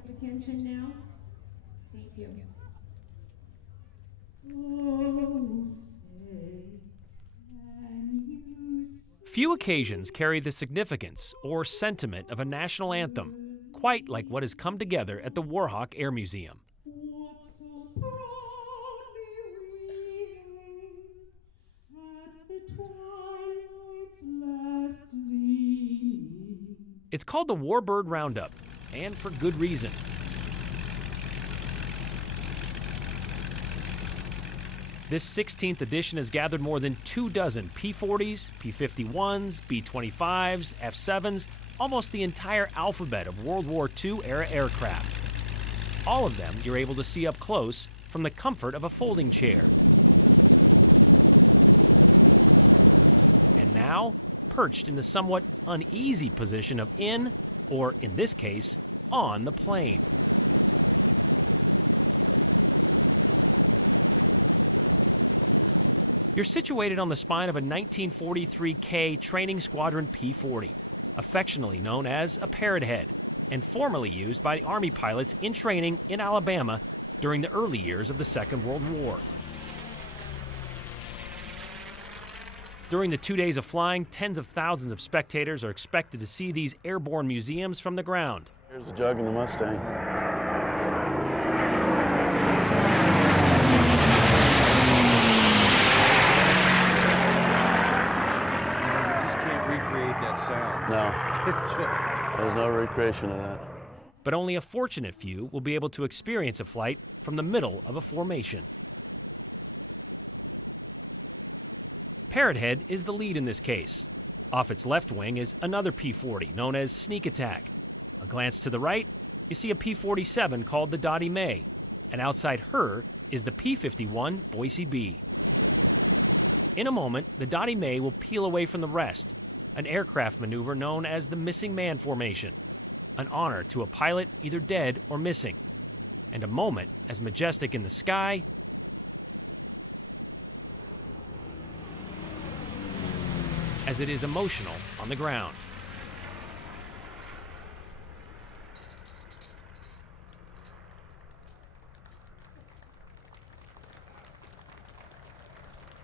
close attention now. Thank you. Few occasions carry the significance or sentiment of a national anthem quite like what has come together at the Warhawk Air Museum. It's called the Warbird Roundup, and for good reason. This 16th edition has gathered more than 24 P-40s, P-51s, B-25s, F-7s, almost the entire alphabet of World War II-era aircraft. All of them you're able to see up close from the comfort of a folding chair. And now, perched in the somewhat uneasy position of in, or in this case, on the plane. You're situated on the spine of a 1943K Training Squadron P-40, affectionately known as a parrot head, and formerly used by Army pilots in training in Alabama during the early years of the Second World War. During the 2 days of flying, tens of thousands of spectators are expected to see these airborne museums from the ground. Here's the jug and the Mustang. No, there's no recreation of that. But only a fortunate few will be able to experience a flight from the middle of a formation. Parrot Head is the lead in this case. Off its left wing is another P-40 known as Sneak Attack. A glance to the right, you see a P-47 called the Dottie May, and outside her is the P-51 Boise B. In a moment, the Dottie May will peel away from the rest, an aircraft maneuver known as the Missing Man Formation, an honor to a pilot either dead or missing, and a moment as majestic in the sky as it is emotional on the ground.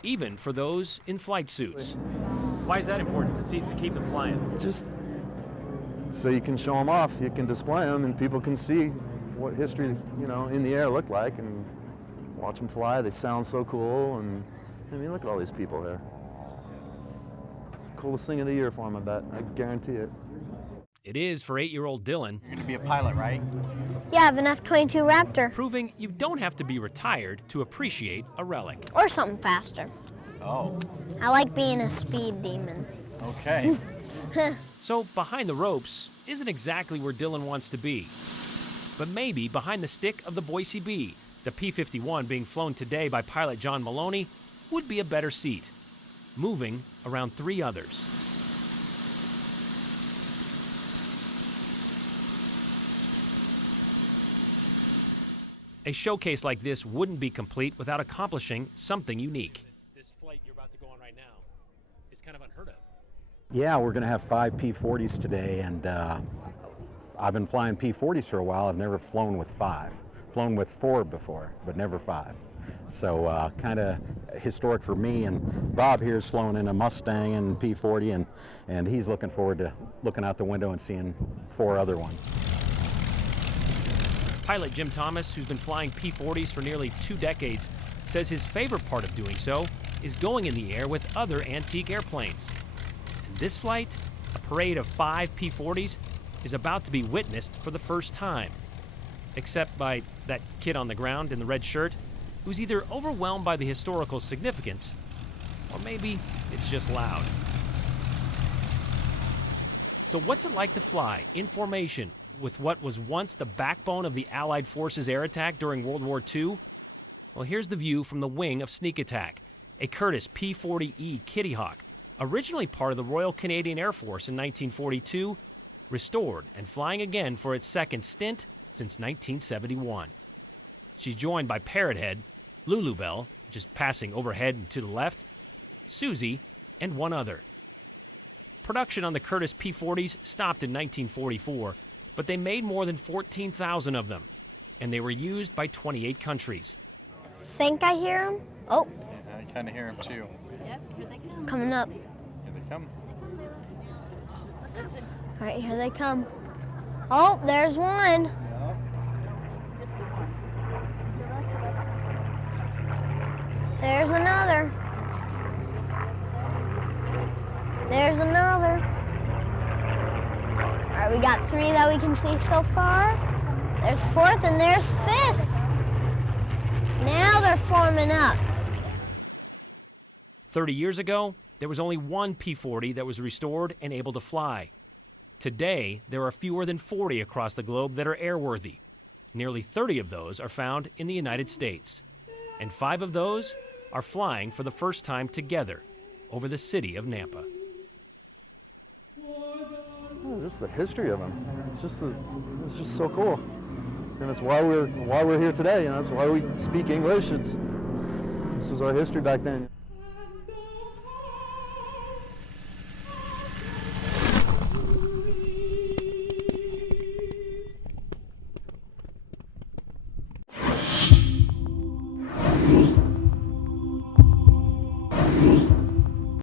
Even for those in flight suits. Why is that important to keep them flying? Just so you can show them off, you can display them, and people can see what history, in the air looked like, and watch them fly. They sound so cool, and I mean, look at all these people there. It's the coolest thing of the year for them, I bet. I guarantee it. It is for 8-year-old Dylan. You're gonna be a pilot, right? Yeah, I have an F-22 Raptor. Proving you don't have to be retired to appreciate a relic. Or something faster. Oh. I like being a speed demon. Okay. So behind the ropes isn't exactly where Dylan wants to be. But maybe behind the stick of the Boise B, the P-51 being flown today by pilot John Maloney, would be a better seat, moving around 3 others. A showcase like this wouldn't be complete without accomplishing something unique. This flight you're about to go on right now is kind of unheard of. Yeah, we're going to have 5 P-40s today, and I've been flying P-40s for a while. I've never flown with 5. Flown with 4 before, but never 5. So kind of historic for me, and Bob here has flown in a Mustang and P-40, and he's looking forward to looking out the window and seeing 4 other ones. Pilot Jim Thomas, who's been flying P-40s for nearly 2 decades, says his favorite part of doing so is going in the air with other antique airplanes. And this flight, a parade of 5 P-40s, is about to be witnessed for the first time. Except by that kid on the ground in the red shirt, who's either overwhelmed by the historical significance, or maybe it's just loud. So what's it like to fly in formation with what was once the backbone of the Allied forces' air attack during World War II? Well, here's the view from the wing of Sneak Attack, a Curtiss P-40E Kitty Hawk, originally part of the Royal Canadian Air Force in 1942, restored and flying again for its second stint since 1971. She's joined by Parrot Head, Lulu Bell, just passing overhead and to the left, Susie, and 1 other. Production on the Curtiss P-40s stopped in 1944, but they made more than 14,000 of them, and they were used by 28 countries. Think I hear them? Oh, Yeah, I kind of hear them too. coming up. Here they come. All right, here they come. Oh, there's one. Yeah. There's another. There's another. All right, we got 3 that we can see so far. There's 4th and there's 5th. Now they're forming up. 30 years ago, there was only one P-40 that was restored and able to fly. Today, there are fewer than 40 across the globe that are airworthy. Nearly 30 of those are found in the United States, and 5 of those are flying for the first time together over the city of Nampa. Oh, just the history of them. It's just so cool, and it's why we're here today. You know, it's why we speak English. This was our history back then.